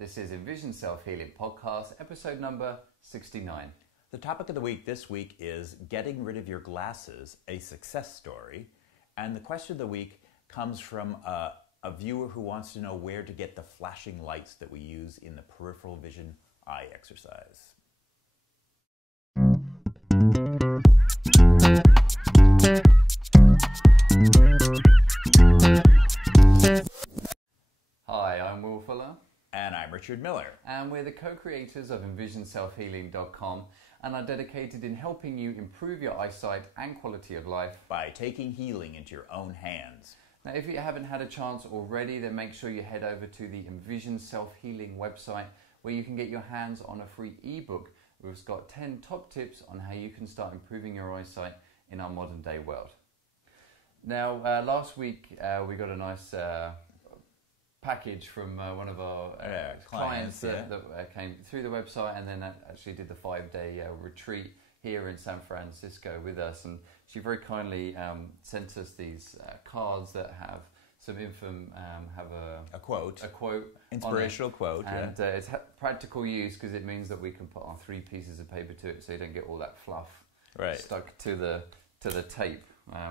This is Envision Self-Healing Podcast, episode number 69. The topic of the week this week is getting rid of your glasses, a success story. And the question of the week comes from a viewer who wants to know where to get the flashing lights that we use in the peripheral vision eye exercise. Hi, I'm Will Fuller. And I'm Richard Miller. And we're the co-creators of EnvisionSelfHealing.com and are dedicated in helping you improve your eyesight and quality of life by taking healing into your own hands. Now, if you haven't had a chance already, then make sure you head over to the Envision Self-Healing website where you can get your hands on a free ebook. We've got 10 top tips on how you can start improving your eyesight in our modern day world. Now, last week we got a nice package from one of our clients that came through the website and then actually did the 5-day retreat here in San Francisco with us, and she very kindly sent us these cards that have some have a quote, inspirational quote, and it's practical use because it means that we can put on 3 pieces of paper to it, so you don't get all that fluff stuck to the tape,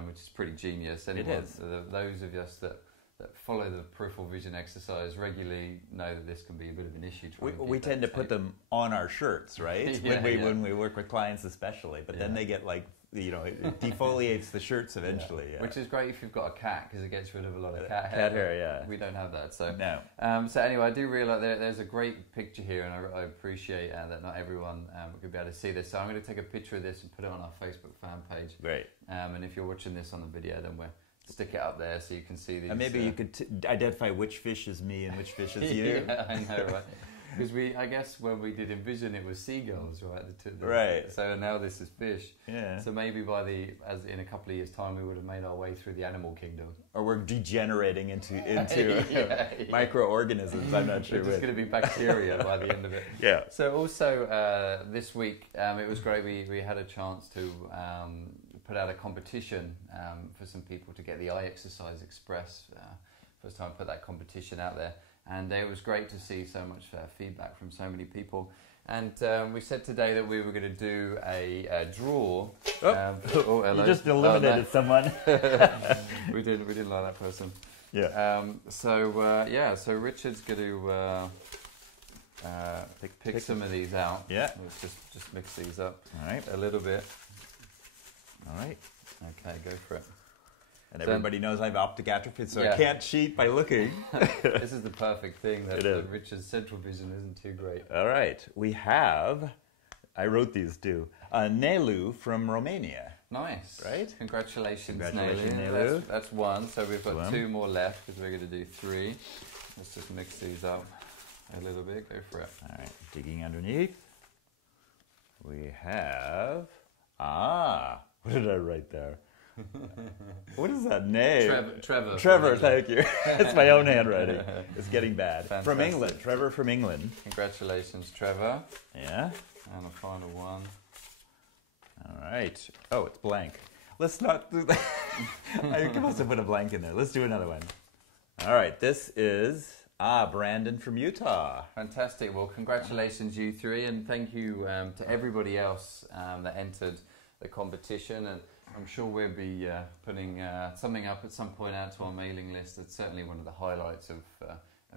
which is pretty genius. Anyway, it is. Those of us that follow the peripheral vision exercise regularly know that this can be a bit of an issue. We tend to put them on our shirts, right? When we work with clients especially, but then they get it defoliates the shirts eventually. Yeah. Which is great if you've got a cat because it gets rid of a lot of cat hair. We don't have that. So no. So anyway, I do realise there's a great picture here, and I appreciate that not everyone could be able to see this. So I'm going to take a picture of this and put it on our Facebook fan page. Great. And if you're watching this on the video, then we'll stick it up there so you can see these. And maybe you could identify which fish is me and which fish is you. Yeah, I know, right? Because I guess when we did Envision, it was seagulls, right? Right. So now this is fish. Yeah. So maybe as in a couple of years' time, we would have made our way through the animal kingdom. Or we're degenerating into microorganisms. I'm not sure. It's just going to be bacteria by the end of it. Yeah. So also this week, it was great. We had a chance to put out a competition for some people to get the Eye Exercise Express. First time I put that competition out there. And it was great to see so much feedback from so many people. And we said today that we were going to do a draw. You just eliminated someone. we didn't like that person. Yeah. So Richard's going to pick some of these out. Yeah. Let's just mix these up. All right. A little bit. All right. Okay, go for it. And everybody knows I have optic atrophy, so I can't cheat by looking. This is the perfect thing, that Richard's central vision isn't too great. All right. We have, I wrote these too, Nelu from Romania. Nice. Right? Congratulations, Nelu. That's one. So we've got 2 more left because we're going to do 3. Let's just mix these up a little bit. Go for it. All right. Digging underneath. We have, what did I write there? What is that name? Trevor, thank you. It's my own handwriting. It's getting bad. Fantastic. From England. Trevor from England. Congratulations, Trevor. Yeah. And a final one. All right. Oh, it's blank. Let's not do that. I must have put a blank in there. Let's do another one. All right. This is Brandon from Utah. Fantastic. Well, congratulations, you 3, and thank you to everybody else that entered the competition. And I'm sure we'll be putting something up at some point out to our mailing list. That's certainly one of the highlights of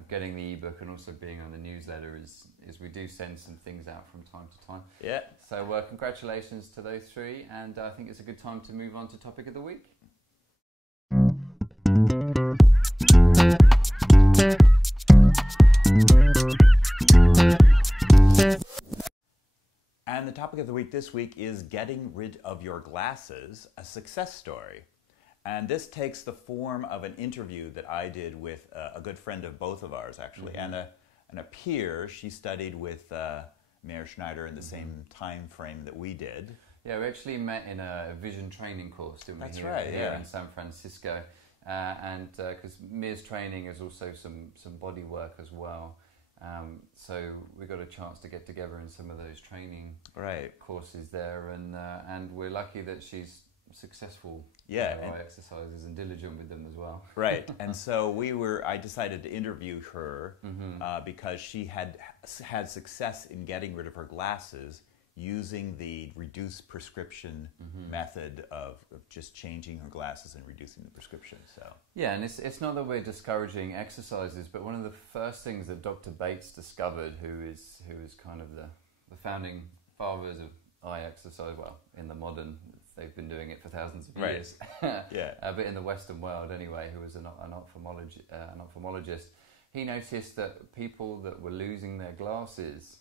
getting the ebook and also being on the newsletter is we do send some things out from time to time. Yeah. So congratulations to those 3, and I think it's a good time to move on to topic of the week. And the topic of the week this week is getting rid of your glasses, a success story. And this takes the form of an interview that I did with a good friend of both of ours, actually, and a peer. She studied with Meir Schneider in the same time frame that we did. Yeah, we actually met in a vision training course, didn't we? That's here in San Francisco. And because Meir's training is also some body work as well. So we got a chance to get together in some of those training courses there, and we're lucky that she's successful eye exercises and diligent with them as well. Right, and so I decided to interview her because she had success in getting rid of her glasses using the reduced prescription method of just changing her glasses and reducing the prescription. So yeah, and it's not that we're discouraging exercises, but one of the first things that Dr. Bates discovered, who is kind of the founding fathers of eye exercise, well, in the modern, they've been doing it for thousands of years, yeah, but in the Western world anyway, who was an ophthalmologist, he noticed that people that were losing their glasses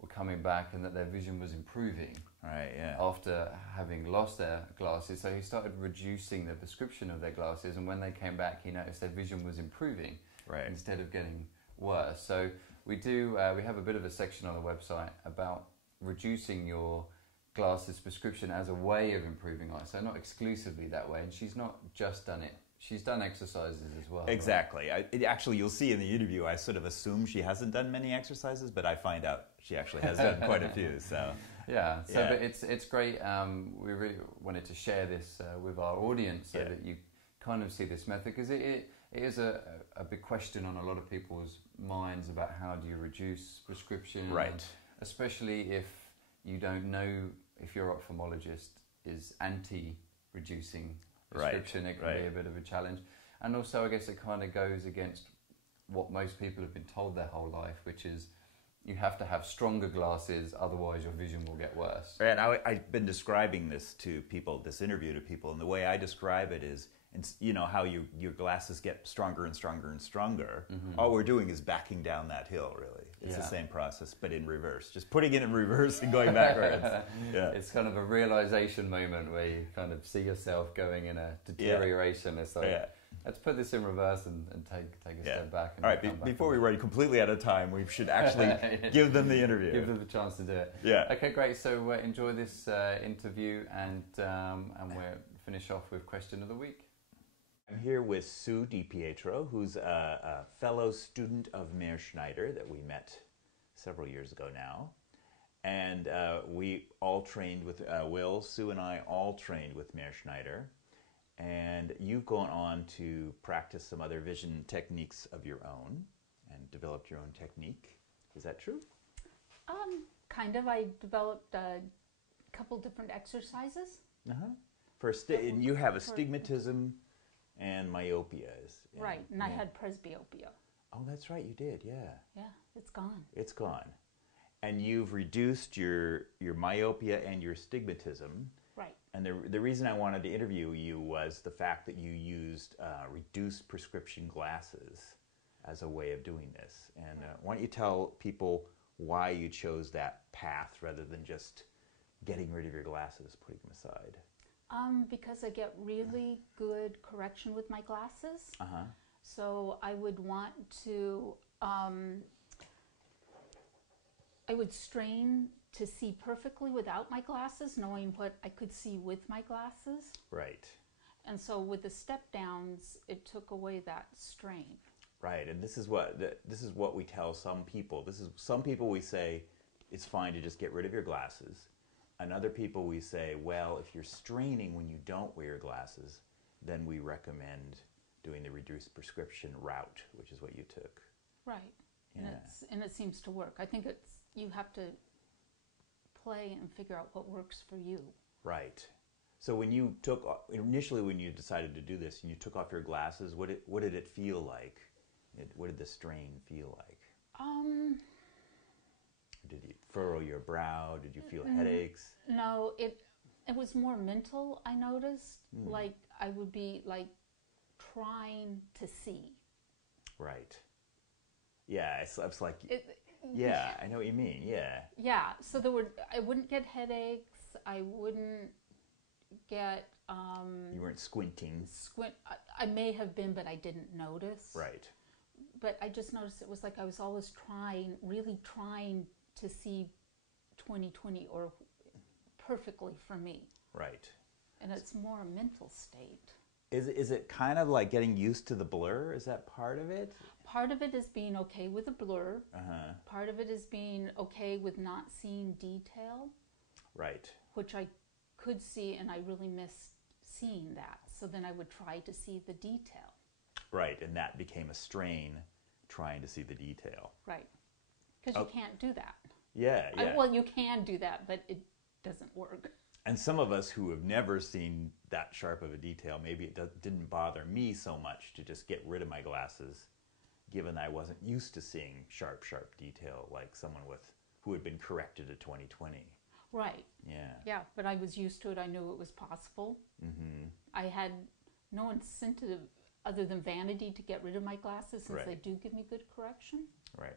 were coming back, and that their vision was improving. Right. Yeah. After having lost their glasses, so he started reducing the prescription of their glasses, and when they came back, he noticed their vision was improving, right, instead of getting worse. So we have a bit of a section on the website about reducing your glasses prescription as a way of improving eyes. So not exclusively that way, and she's not just done it. She's done exercises as well. Exactly. Right? Actually, you'll see in the interview, I sort of assume she hasn't done many exercises, but I find out she actually has done quite a few. So yeah. So but it's great. We really wanted to share this with our audience so that you kind of see this method, because it is a big question on a lot of people's minds about how do you reduce prescription. Right. Especially if you don't know if your ophthalmologist is anti-reducing prescription, it can be a bit of a challenge. And also, I guess it kind of goes against what most people have been told their whole life, which is you have to have stronger glasses, otherwise your vision will get worse. And I've been describing this to people, this interview to people, and the way I describe it is, you know how your glasses get stronger and stronger and stronger. All we're doing is backing down that hill, really. It's the same process, but in reverse. Just putting it in reverse and going backwards. It's kind of a realization moment where you kind of see yourself going in a deterioration. It's like, let's put this in reverse and take a step back. And all right, before we run completely out of time, we should actually give them the interview. Give them the chance to do it. Yeah. Okay, great. So enjoy this interview, and we'll finish off with question of the week. I'm here with Sue DiPietro, who's a fellow student of Meir Schneider that we met several years ago now. And we all trained with, Sue and I all trained with Meir Schneider. And you've gone on to practice some other vision techniques of your own and developed your own technique. Is that true? Kind of. I developed a couple different exercises. And you have astigmatism and myopia. Right, and I had presbyopia. Oh, that's right, you did, yeah. Yeah, it's gone. It's gone. And you've reduced your myopia and your astigmatism. Right. And the reason I wanted to interview you was the fact that you used reduced prescription glasses as a way of doing this. And why don't you tell people why you chose that path rather than just getting rid of your glasses, putting them aside? Because I get really good correction with my glasses. So I would want to, I would strain to see perfectly without my glasses, knowing what I could see with my glasses. Right. And so with the step downs, it took away that strain. Right, and this is what we tell some people. Some people we say it's fine to just get rid of your glasses. And other people we say, well, if you're straining when you don't wear your glasses, then we recommend doing the reduced prescription route, which is what you took. Right. Yeah. And it seems to work. I think you have to play and figure out what works for you. Right. So initially when you decided to do this and you took off your glasses, what did it feel like? What did the strain feel like? Did you furrow your brow? Did you feel headaches? No, it was more mental, I noticed. Like I would be like trying to see. Right. Yeah, it's like yeah, I know what you mean. Yeah. Yeah, so I wouldn't get headaches. I wouldn't get you weren't squinting. I may have been, but I didn't notice. Right. But I just noticed it was like I was always really trying to see 20/20 or perfectly for me. Right. And it's more a mental state. Is it kind of like getting used to the blur? Is that part of it? Part of it is being okay with the blur. Uh-huh. Part of it is being okay with not seeing detail. Right. Which I could see, and I really missed seeing that. So then I would try to see the detail. Right, and that became a strain, trying to see the detail. Right, because you can't do that. Yeah, yeah. Well, you can do that, but it doesn't work. And some of us who have never seen that sharp of a detail, maybe it didn't bother me so much to just get rid of my glasses, given I wasn't used to seeing sharp, sharp detail like someone who had been corrected to 20/20. Right. Yeah. Yeah, but I was used to it. I knew it was possible. Mm-hmm. I had no incentive other than vanity to get rid of my glasses, since Right. they do give me good correction. Right.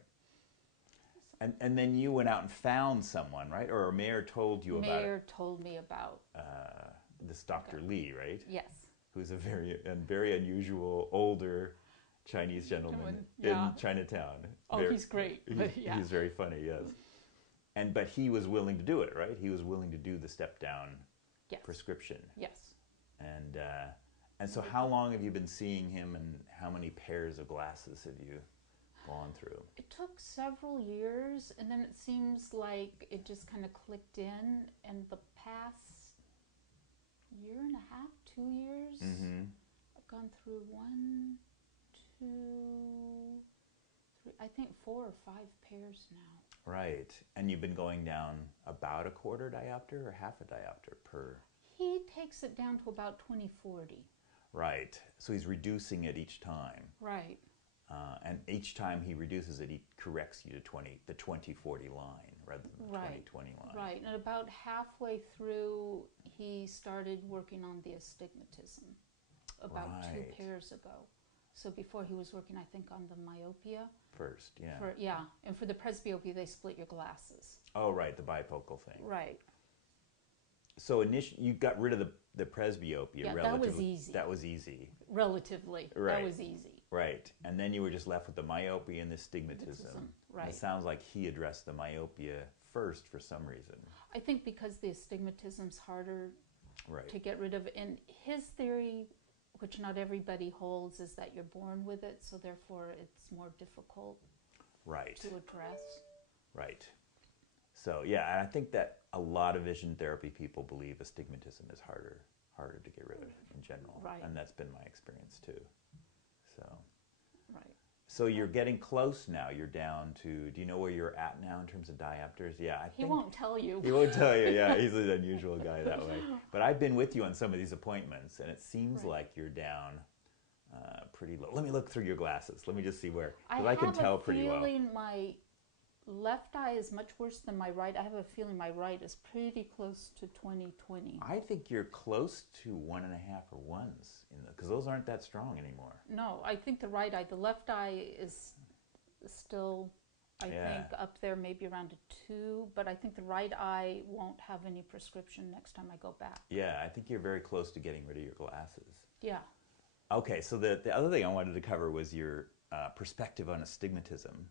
And then you went out and found someone, right? Or Meir told you about Meir told me about this Dr. Lee, right? Yes. Who's a very unusual older Chinese gentleman Yeah. in Chinatown. Oh, he's great. Yeah. He's very funny, yes. But he was willing to do it, right? He was willing to do the step down Yes. prescription. Yes. And so how long have you been seeing him, and how many pairs of glasses have you gone through? It took several years, and then it seems like it just kind of clicked in. And the past year and a half, 2 years, I've gone through 1, 2, 3, I think 4 or 5 pairs now. Right. And you've been going down about a quarter diopter or half a diopter per? He takes it down to about 20/40. Right. So he's reducing it each time. Right. And each time he reduces it, he corrects you to the 20/40 line rather than the 20/20 line. Right. And about halfway through, he started working on the astigmatism about 2 pairs ago. So before he was working, I think, on the myopia. First, yeah. And for the presbyopia, they split your glasses. Oh, right, the bifocal thing. Right. So initially, you got rid of the presbyopia. Yeah, relatively. that was easy. That was easy. Relatively. Right. That was easy. Right. And then you were just left with the myopia and the astigmatism. Right. It sounds like he addressed the myopia first for some reason. I think because the astigmatism's harder Right. to get rid of. And his theory, which not everybody holds, is that you're born with it, so therefore it's more difficult Right. to address. Right. So, yeah, and I think that a lot of vision therapy people believe astigmatism is harder to get rid of in general. Right. And that's been my experience too. So, Right. so you're getting close now. You're down to, do you know where you're at now in terms of diopters? Yeah, I think. He won't tell you. He won't tell you, yeah. He's an unusual guy that way. But I've been with you on some of these appointments, and it seems like you're down pretty low. Let me look through your glasses. Let me just see where, because I can tell pretty well. I have a feeling my left eye is much worse than my right. I have a feeling my right is pretty close to 20/20. I think you're close to 1.5 or 1s, because those aren't that strong anymore. No, I think the right eye, the left eye is still, I think, up there, maybe around a 2, but I think the right eye won't have any prescription next time I go back. Yeah, I think you're very close to getting rid of your glasses. Yeah. Okay, so the other thing I wanted to cover was your perspective on astigmatism,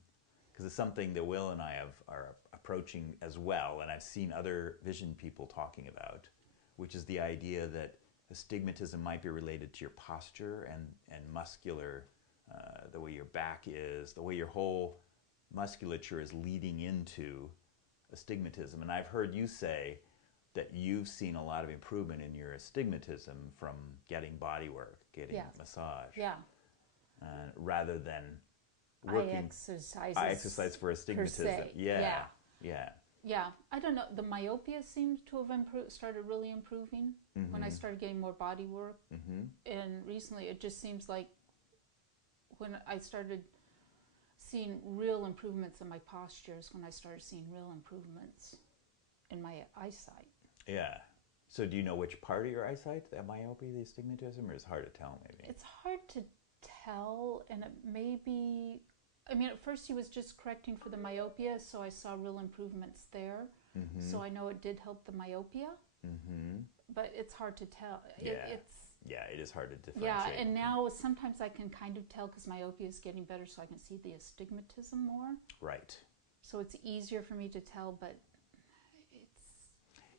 because it's something that Will and I are approaching as well, and I've seen other vision people talking about, which is the idea that astigmatism might be related to your posture and muscular, the way your back is, the way your whole musculature is leading into astigmatism. And I've heard you say that you've seen a lot of improvement in your astigmatism from getting body work, getting massage, rather than working. Eye exercise for astigmatism. Per se. Yeah. Yeah, I don't know. The myopia seems to have started really improving when I started getting more body work. And recently it just seems like when I started seeing real improvements in my postures, when I started seeing real improvements in my eyesight. Yeah. So do you know which part of your eyesight, that myopia, the astigmatism, or is it hard to tell maybe? It's hard to tell, and it may be, I mean, at first he was just correcting for the myopia, so I saw real improvements there. So I know it did help the myopia, but it's hard to tell. Yeah, it is hard to differentiate. Yeah, and now sometimes I can kind of tell because myopia is getting better, so I can see the astigmatism more. Right. So it's easier for me to tell, but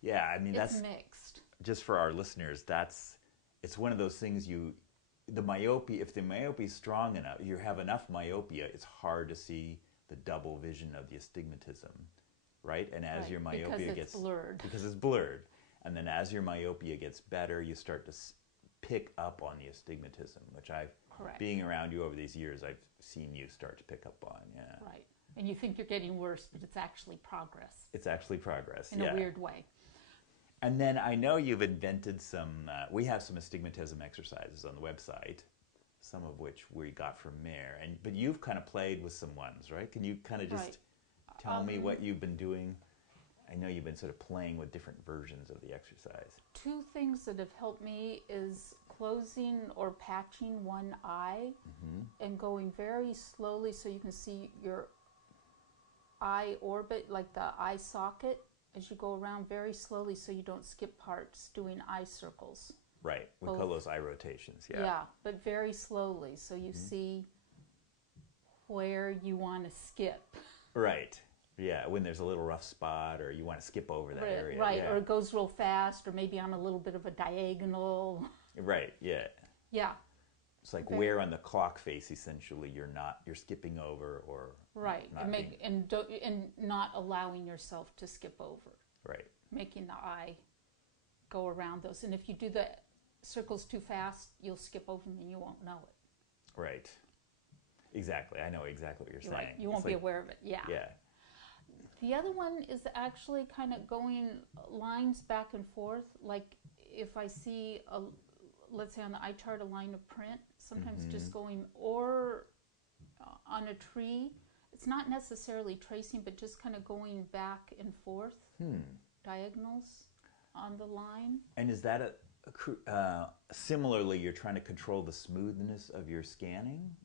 yeah, I mean, it's mixed. Just for our listeners, it's one of those things if the myopia is strong enough, you have enough myopia, it's hard to see the double vision of the astigmatism, right? And as your myopia because it's blurred. Because it's blurred. And then as your myopia gets better, you start to pick up on the astigmatism, which being around you over these years, I've seen you start to pick up on, yeah. Right. And you think you're getting worse, but it's actually progress. It's actually progress, in a weird way. And then I know you've invented we have some astigmatism exercises on the website, some of which we got from Meir. But you've kind of played with some ones, right? Can you kind of just tell me what you've been doing? I know you've been sort of playing with different versions of the exercise. Two things that have helped me is closing or patching one eye and going very slowly so you can see your eye orbit, like the eye socket, as you go around very slowly so you don't skip parts, doing eye circles. Right, we call those eye rotations, yeah. Yeah, but very slowly so you see where you want to skip. Right. Yeah, when there's a little rough spot or you want to skip over that area. Right, yeah. or it goes real fast or maybe on a little bit of a diagonal. Right, yeah. Yeah. It's like where on the clock face essentially you're skipping over or right, and not allowing yourself to skip over. Right. Making the eye go around those. And if you do the circles too fast, you'll skip over them and you won't know it. Right. Exactly. I know exactly what you're saying. Right. You won't be aware of it. Yeah. Yeah. The other one is actually kind of going lines back and forth. Like if I see, let's say on the eye chart, a line of print, sometimes just going, or on a tree, it's not necessarily tracing, but just kind of going back and forth, diagonals on the line. And is that similarly, you're trying to control the smoothness of your scanning?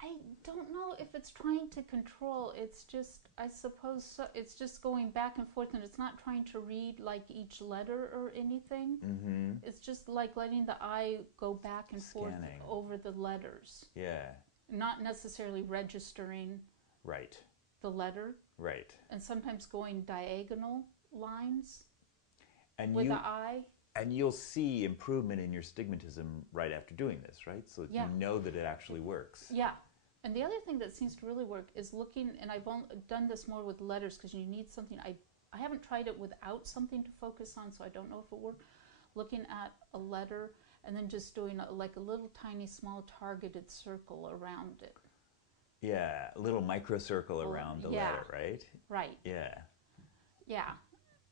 I don't know if it's trying to control. It's just, I suppose, it's just going back and forth, and it's not trying to read like each letter or anything. It's just like letting the eye go back and forth over the letters. Yeah. Not necessarily registering the letter. Right. And sometimes going diagonal lines with the eye. And you'll see improvement in your astigmatism right after doing this, right? So you know that it actually works. Yeah. And the other thing that seems to really work is looking, and I've done this more with letters because you need something. I haven't tried it without something to focus on, so I don't know if it worked. Looking at a letter and then just doing like a little tiny small targeted circle around it. Yeah, a little micro circle around the letter, right? Right. Yeah. Yeah.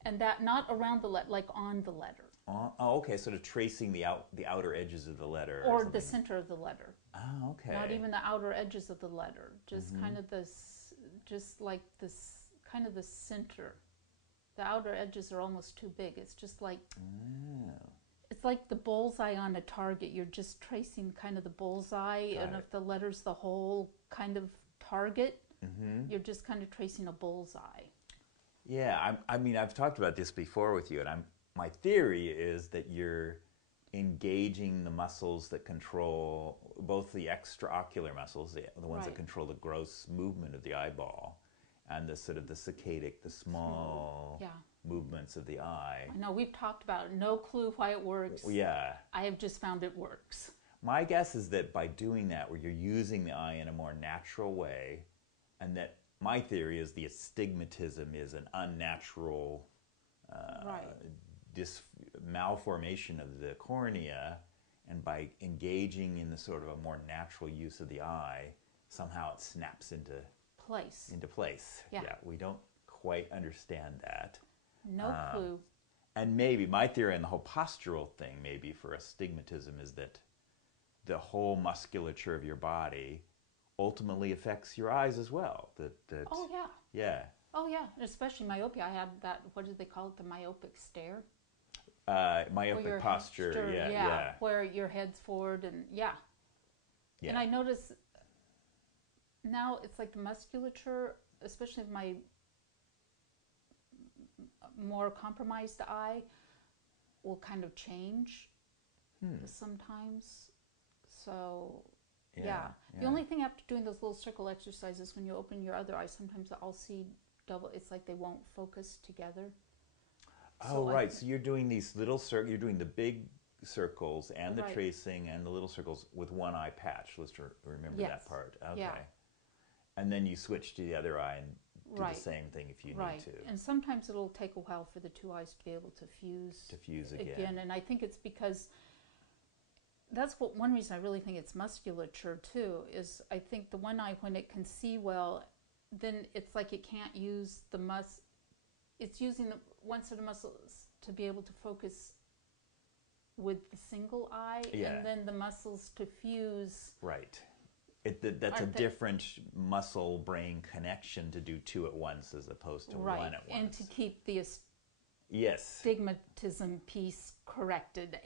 And that not around the letter, like on the letter. Oh, okay. Sort of tracing the outer edges of the letter, or the center of the letter. Oh, okay. Not even the outer edges of the letter, just kind of this, just like this, kind of the center. The outer edges are almost too big. It's just like, it's like the bullseye on a target. You're just tracing kind of the bullseye, and if the letter's the whole kind of target, you're just kind of tracing a bullseye. Yeah, I mean, I've talked about this before with you, and my theory is that you're engaging the muscles that control both the extraocular muscles, the ones that control the gross movement of the eyeball, and the sort of the saccadic, the small movements of the eye. I know, we've talked about it. No clue why it works. Yeah. I have just found it works. My guess is that by doing that, where you're using the eye in a more natural way, and that my theory is the astigmatism is an unnatural malformation of the cornea, and by engaging in the sort of a more natural use of the eye, somehow it snaps into place. Yeah, we don't quite understand that. No clue. And maybe my theory on the whole postural thing, maybe for astigmatism, is that the whole musculature of your body ultimately affects your eyes as well. Oh yeah. Yeah. Oh yeah, especially myopia. I had that. What do they call it? The myopic stare. Myopic posture. Yeah. Where your head's forward and And I notice now it's like the musculature, especially of my more compromised eye, will kind of change sometimes. So the only thing after doing those little circle exercises, when you open your other eye, sometimes I'll see double. It's like they won't focus together. Oh, right. So you're doing these little circles. You're doing the big circles and the tracing and the little circles with one eye patch. Let's remember that part. Okay. Yeah. And then you switch to the other eye and do the same thing if you need to. And sometimes it'll take a while for the two eyes to be able to fuse again. And I think it's because that's one reason I really think it's musculature too, is I think the one eye, when it can see well, then it's like it can't use it's using one set of muscles to be able to focus with the single eye, and then the muscles to fuse. Right. That's a different muscle-brain connection to do two at once as opposed to one at once. And to keep the yes. astigmatism piece corrected.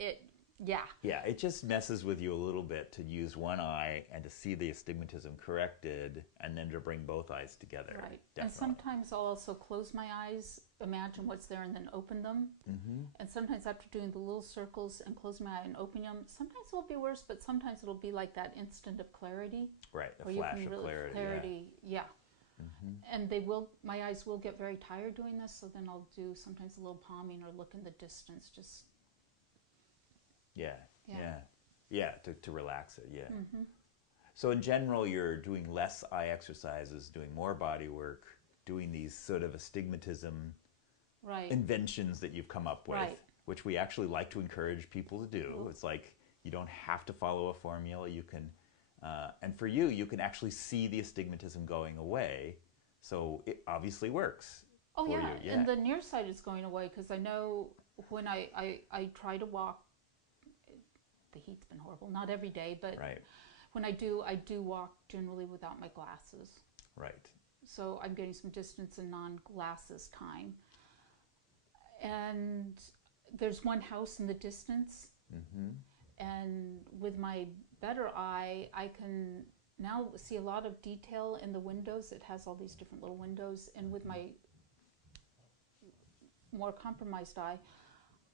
Yeah, it just messes with you a little bit to use one eye and to see the astigmatism corrected and then to bring both eyes together. Right. Definitely. And sometimes I'll also close my eyes, imagine what's there, and then open them. Mm-hmm. And sometimes after doing the little circles and closing my eye and opening them, sometimes it'll be worse, but sometimes it'll be like that instant of clarity. Right, a flash of clarity. Yeah. Mm-hmm. And my eyes will get very tired doing this, so then I'll do sometimes a little palming or look in the distance, just... Yeah, to relax it, Mm-hmm. So in general, you're doing less eye exercises, doing more body work, doing these sort of astigmatism inventions that you've come up with, which we actually like to encourage people to do. Mm-hmm. It's like you don't have to follow a formula. You can, and for you can actually see the astigmatism going away, so it obviously works. Oh, yeah, and the nearsight is going away, because I know when I try to walk, the heat's been horrible. Not every day, but when I do walk generally without my glasses. Right. So I'm getting some distance in non-glasses time. And there's one house in the distance. Mm-hmm. And with my better eye, I can now see a lot of detail in the windows. It has all these different little windows. And with my more compromised eye,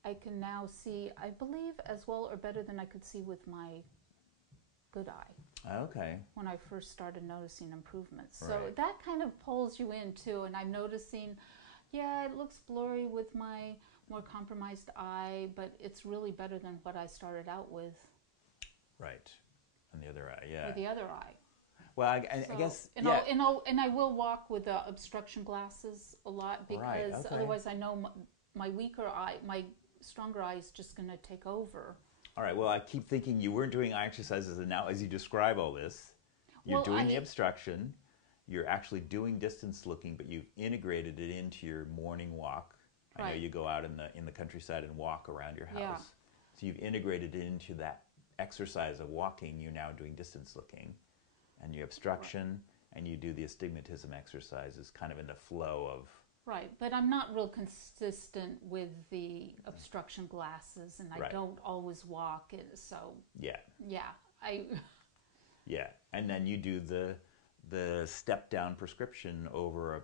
I can now see, I believe, as well or better than I could see with my good eye. Okay. When I first started noticing improvements. So that kind of pulls you in too. And I'm noticing, it looks blurry with my more compromised eye, but it's really better than what I started out with. Right. On the other eye, yeah. With the other eye. Well, I guess, and I will walk with obstruction glasses a lot, because otherwise I know my weaker eye, my stronger eye is just going to take over. All right, well, I keep thinking you weren't doing eye exercises, and now as you describe all this, you're doing the obstruction, you're actually doing distance looking, but you've integrated it into your morning walk. I know you go out in the countryside and walk around your house. Yeah. So you've integrated it into that exercise of walking. You're now doing distance looking, and your obstruction, and you do the astigmatism exercises kind of in the flow of... Right, but I'm not real consistent with the obstruction glasses, and I don't always walk, so... Yeah, and then you do the step-down prescription over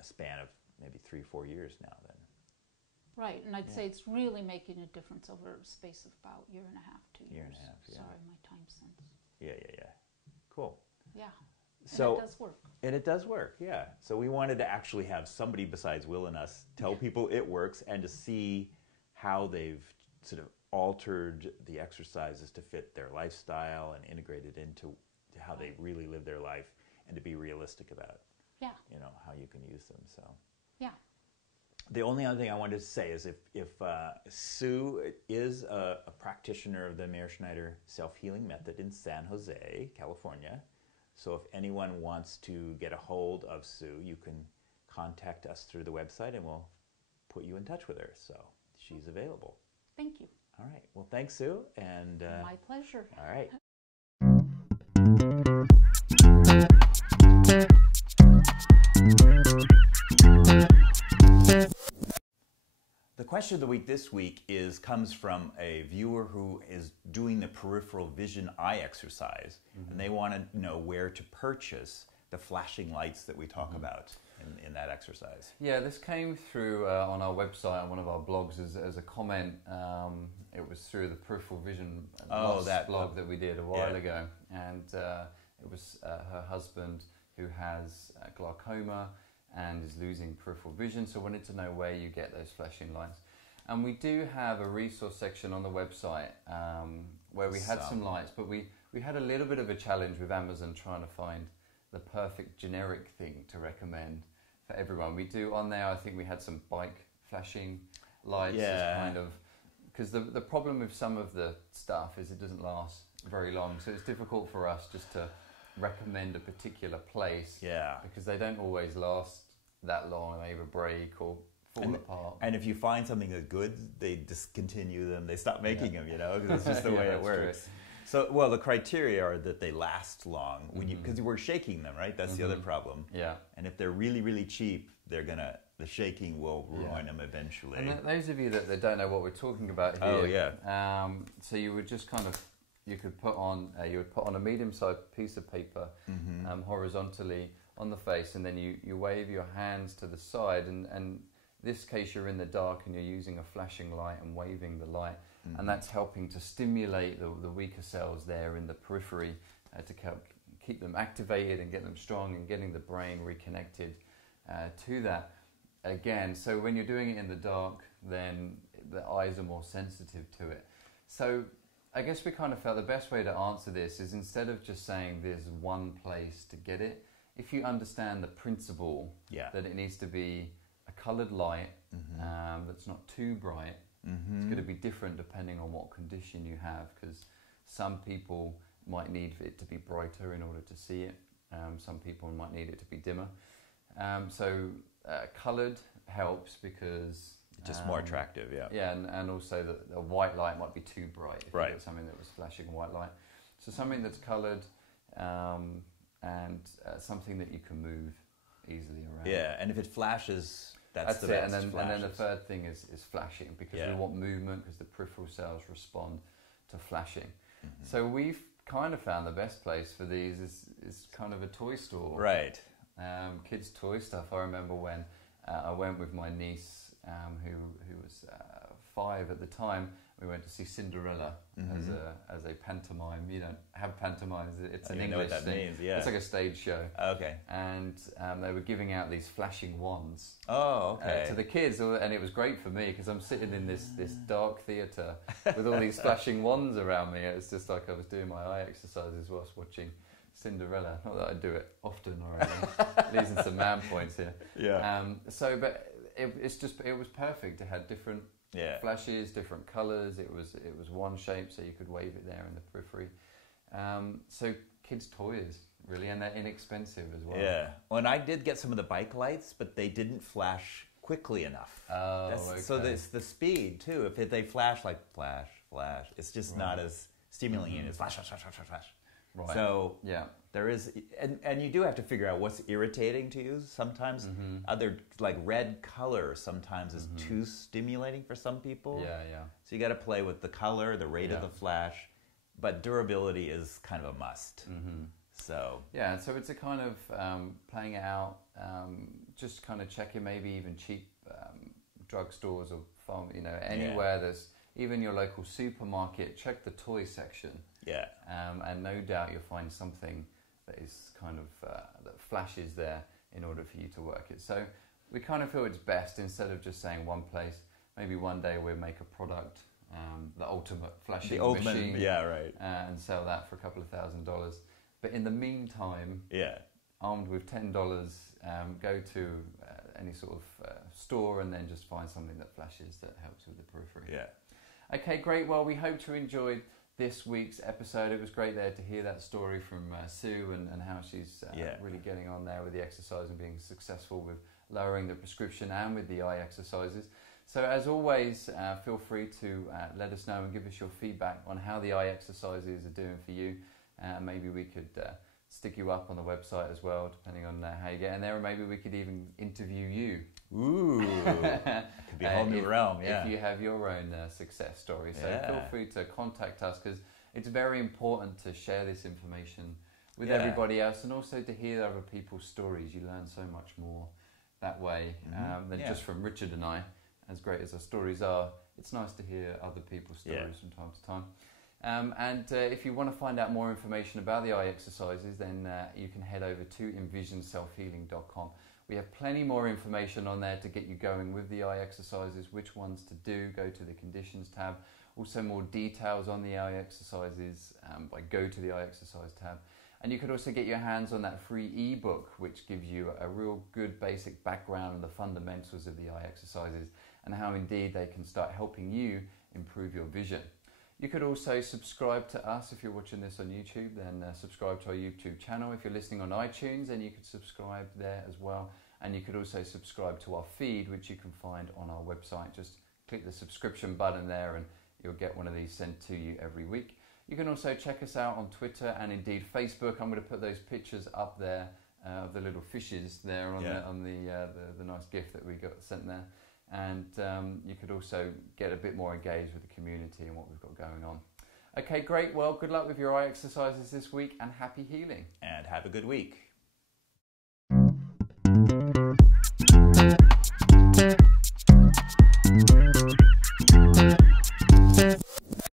a span of maybe 3-4 years now then. Right, and I'd say it's really making a difference over a space of about 1.5 years, 2 years. Year and a half, yeah. Sorry, my time sense. Yeah. Cool. Yeah. So, and it does work. And it does work, yeah. So we wanted to actually have somebody besides Will and us tell people it works, and to see how they've sort of altered the exercises to fit their lifestyle and integrated into how they really live their life, and to be realistic about how you can use them. So the only other thing I wanted to say is if Sue is a practitioner of the Meir Schneider self-healing method in San Jose, California. So if anyone wants to get a hold of Sue, you can contact us through the website and we'll put you in touch with her. So she's available. Thank you. All right. Well, thanks, Sue. And my pleasure. All right. The question of the week this week comes from a viewer who is doing the peripheral vision eye exercise, and they want to know where to purchase the flashing lights that we talk about in that exercise. Yeah, this came through on our website, on one of our blogs, as a comment. It was through the peripheral vision blog that we did a while ago, and it was her husband who has glaucoma and is losing peripheral vision, so wanted to know where you get those flashing lights. And we do have a resource section on the website where we had some lights, but we had a little bit of a challenge with Amazon trying to find the perfect generic thing to recommend for everyone. We do on there, I think we had some bike flashing lights, kind of, because the problem with some of the stuff is it doesn't last very long, so it's difficult for us just to recommend a particular place, because they don't always last that long, they either break or fall apart. And if you find something that's good, they discontinue them, they stop making them, because it's just the way it works. True. So, well, the criteria are that they last long, because we're shaking them, right? That's the other problem. Yeah. And if they're really, really cheap, the shaking will ruin them eventually. And those of you that don't know what we're talking about here, so you would just kind of, you would put on a medium-sized piece of paper horizontally on the face, and then you wave your hands to the side, and in this case you're in the dark and you're using a flashing light and waving the light, and that's helping to stimulate the weaker cells there in the periphery to keep them activated and get them strong, and getting the brain reconnected to that again. So when you're doing it in the dark, then the eyes are more sensitive to it. So I guess we kind of felt the best way to answer this is, instead of just saying there's one place to get it, if you understand the principle that it needs to be a coloured light that's not too bright, it's going to be different depending on what condition you have, because some people might need it to be brighter in order to see it, some people might need it to be dimmer. So coloured helps because just more attractive, and also the white light might be too bright if you get something that was flashing white light. So something that's coloured and something that you can move easily around. Yeah, and if it flashes, that's the best. And then the third thing is flashing, because we want movement, because the peripheral cells respond to flashing. So we've kind of found the best place for these is kind of a toy store. Right. Kids' toy stuff. I remember when I went with my niece, who was 5 at the time. We went to see Cinderella as a pantomime. You don't have pantomimes; it's an English thing. Means, It's like a stage show. Okay. And they were giving out these flashing wands. Oh, okay. To the kids, and it was great for me because I'm sitting in this dark theatre with all these flashing wands around me. It's just like I was doing my eye exercises whilst watching Cinderella. Not that I do it often or anything. Losing some man points here. Yeah. But it was perfect. It had different flashes, different colours. It was one shape, so you could wave it there in the periphery. So kids' toys, really, and they're inexpensive as well. Yeah. Well, and I did get some of the bike lights, but they didn't flash quickly enough. Oh, okay. So there's the speed too. If they flash like flash, it's just not as stimulating. It's flash, flash, flash, flash, flash. Right. So there is, and you do have to figure out what's irritating to you. Sometimes other, like red color sometimes is too stimulating for some people. Yeah. So you got to play with the color, the rate of the flash, but durability is kind of a must. So so it's a kind of playing it out, just kind of checking maybe even cheap drugstores or farm, anywhere there's, even your local supermarket, check the toy section. Yeah. And no doubt you'll find something that is kind of, that flashes there in order for you to work it. So we kind of feel it's best, instead of just saying one place, maybe one day we'll make a product, the ultimate flashing machine. And sell that for a couple of $1,000s. But in the meantime, armed with $10, go to any sort of store and then just find something that flashes, that helps with the periphery. Yeah. Okay, great. Well, we hope you enjoyed this week's episode. It was great there to hear that story from Sue and how she's really getting on there with the exercise and being successful with lowering the prescription and with the eye exercises. So as always, feel free to let us know and give us your feedback on how the eye exercises are doing for you. Maybe we could stick you up on the website as well, depending on how you get in there, or maybe we could even interview you. Ooh, it could be a whole new realm, if you have your own success story. So feel free to contact us, because it's very important to share this information with everybody else, and also to hear other people's stories. You learn so much more that way than just from Richard and I. As great as our stories are, it's nice to hear other people's stories from time to time. And if you want to find out more information about the eye exercises, then you can head over to envisionselfhealing.com. We have plenty more information on there to get you going with the eye exercises, which ones to do. Go to the conditions tab. Also more details on the eye exercises by go to the eye exercise tab. And you could also get your hands on that free ebook, which gives you a real good basic background on the fundamentals of the eye exercises and how indeed they can start helping you improve your vision. You could also subscribe to us. If you're watching this on YouTube, then subscribe to our YouTube channel. If you're listening on iTunes, then you could subscribe there as well. And you could also subscribe to our feed, which you can find on our website. Just click the subscription button there and you'll get one of these sent to you every week. You can also check us out on Twitter and indeed Facebook. I'm going to put those pictures up there of the little fishes there on the nice gift that we got sent there. And you could also get a bit more engaged with the community and what we've got going on. Okay, great. Well, good luck with your eye exercises this week and happy healing. And have a good week.